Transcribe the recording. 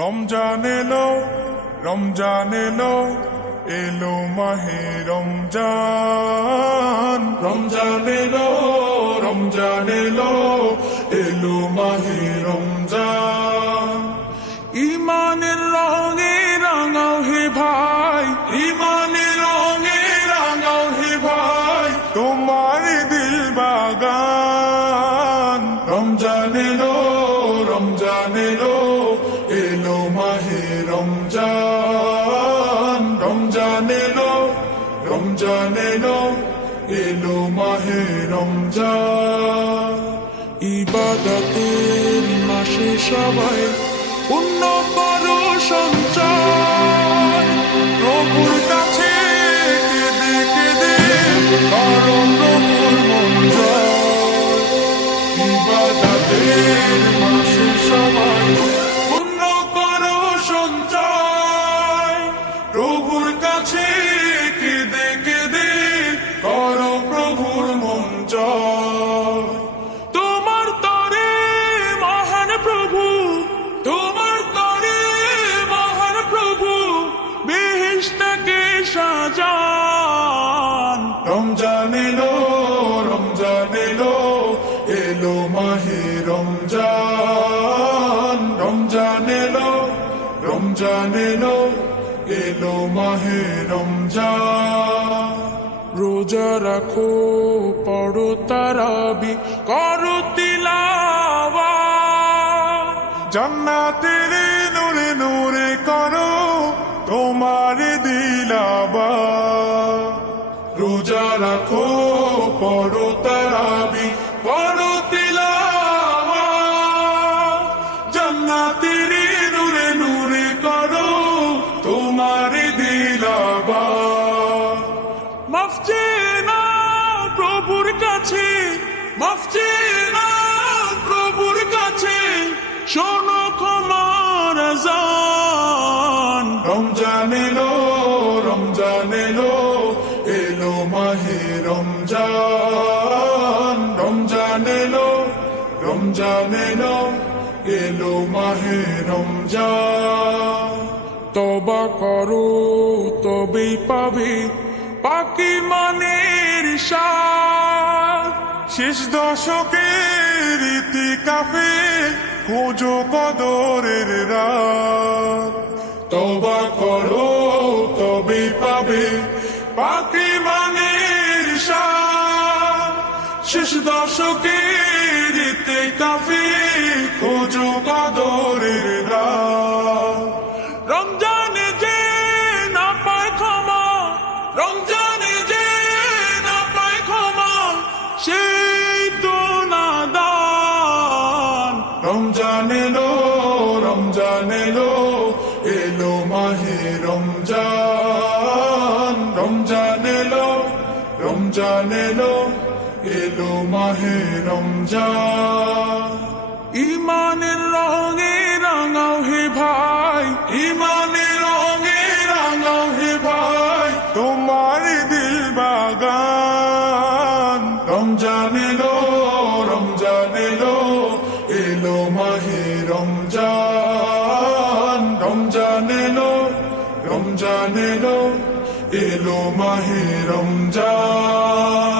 রমজান এলো, রমজান এলো, এলো মাহে রমজান। রমজান এলো, রমজান এলো, এলো মাহে রমজান। ইমানের রঙে রাঙাও হে ভাই, ইমানের রঙে রাঙাও হে ভাই, তোমার দিল বাগান। রমজান এলো, রমজান এলো, এলো মাহে রমজান। রমজান এলো, রমজান এলো, এলো মাহে রমজান। ইবাদতের মাসে সবাই পুণ্য করো সঞ্চয়, প্রভুর কাছে কেঁদে কেঁদে করো প্রভুর মন জয়। ইবাদতের মাসে সবাই পুণ্য করো সঞ্চয়, প্রভুর কাছে কেঁদে কেঁদে করো প্রভুর মন জয়। তোমার তরে মহান প্রভু, তোমার তরে মহান প্রভু বেহেশতকে সাজান। রমজান এলো, রমজান এলো, এলো মাহে রমজান। রমজান এলো, রমজান এলো, এলো মাহে রমজান। রোজা রাখো, পড়ো তারাবি, করো তিলাওয়াত, জান্নাতের নূরে নূরে করো তোমার দিলাবাত। রোজা রাখো, পড়ো তারাবি, করো তিলাওয়াত, জান্নাতের নূরে নূরে করো তোমার দিলাবাত। মাফ চেয়ে নাও প্রভুর কাছে, মাফ চেয়ে নাও প্রভুর কাছে, শোনো ক্ষমার আযান। রমজান এলো, রমজান এলো, এলো মাহে রমজান। রমজান এলো, রমজান এলো, এলো মাহে রমজান। তওবা করো তবেই পাবে পাকি মানের স্বাদ, শেষ দশকের ইতিকাফে খোঁজো কদরের রাত। তওবা করো তবেই পাবে পাকি মানের স্বাদ, শেষ দশকের ইতিকাফে খোঁজো কদরের রাত। রমজানে যে না পায় ক্ষমা, রমজানে যে না পায় ক্ষমা, সেই তো নাদান। রমজান এলো, রমজান এলো, এলো মাহে রমজান। রমজান এলো, রমজান এলো, এলো মাহে রমজান। ইমানের রঙে রাঙাও হে ভাই, ইমানের রঙে রাঙাও হে ভাই, তোমার দিল বাগান। রমজান এলো, রমজান এলো, এলো মাহে রমজান। রমজান এলো, রমজান এলো, এলো মাহে রমজান।